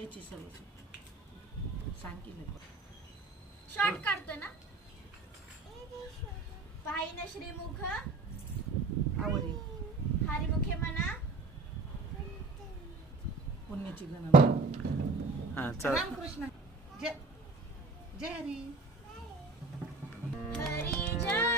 ह्याची सर्व सांग की शॉर्ट काढतो ना. पाहिन श्रीमुख आवडी हरिमुखे म्हणा पुण्याची गण हा चल. रामकृष्ण जय जय हरी हरी जय